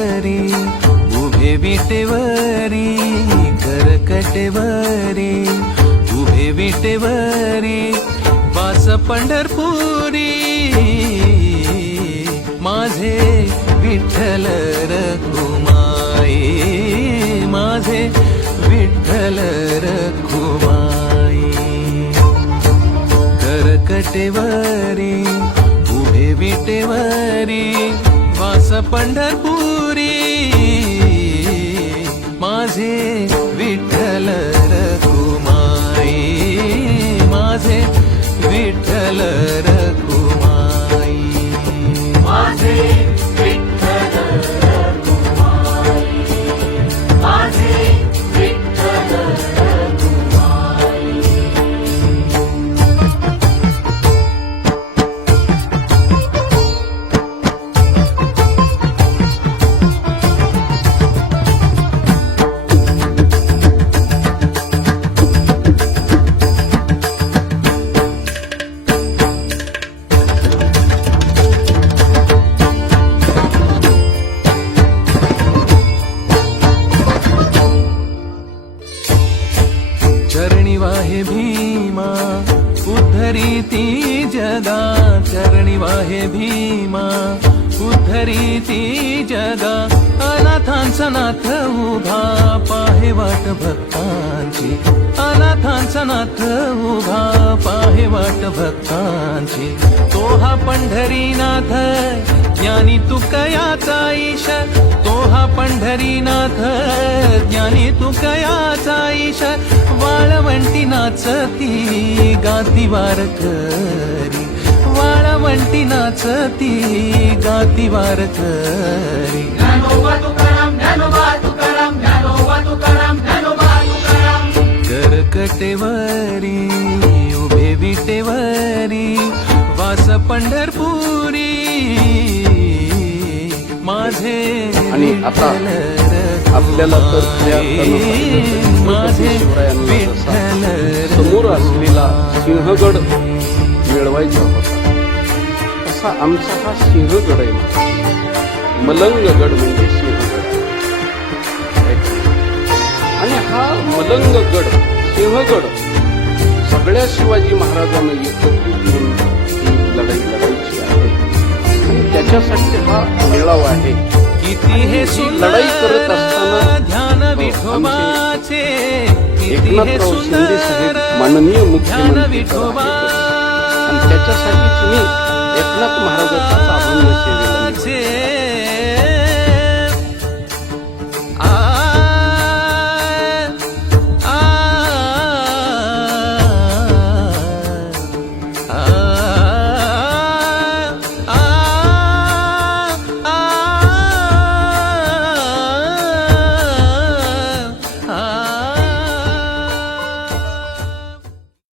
करकटेवरी उभे विटेवरी करकटेवरी उभे विटेवरी पास पंढरपुरी माझे विठ्ठल रघुमाई माझे विठ्ठल रखुमाई. करकटेवरी उभे विटेवरी वास पंढरपुरी माझे विठ्ठल रघुमाई माझे विठ्ठल वाहे भीमा उद्धरीती जगा चरणी वाहे भीमा उद्धरीती जगा अनाथांचा नाथ उभा पाहे वाट भक्तांची. अनाथांचा नाथ उभा पाहे वाट भक्तांची. तो हा पंढरीनाथ ज्ञानी तुकयाचा ईश तो हा पंढरीनाथ. ज्ञानी तुकयाचा ईश वाळवंटी नाचती गाती वारकरी. वाळवंटी नाचती गाती वारकरी. करकटेवरी उभे विटेवरी वास पंढरपुरी आणि आता आपल्याला तर समोर असलेला सिंहगड मिळवायचा होता. तसा आमचा हा सिंहगड आहे. मलंगगड म्हणजे सिंहगड. आणि हा मलंगगड सिंहगड सगळ्या शिवाजी महाराजांना एकत्रित ही लढाई आहे आणि त्याच्यासाठी हा मेळावा आहे. किती हे लढाई करत असताना ध्यान आमचे विठोबाचे हे एकनाथराव शिंदे साहेब माननीय ध्यान मुख्यमंत्री विठोबा. आणि त्याच्यासाठीच मी एकनाथ महाराजांचाच अभंग सेवेला.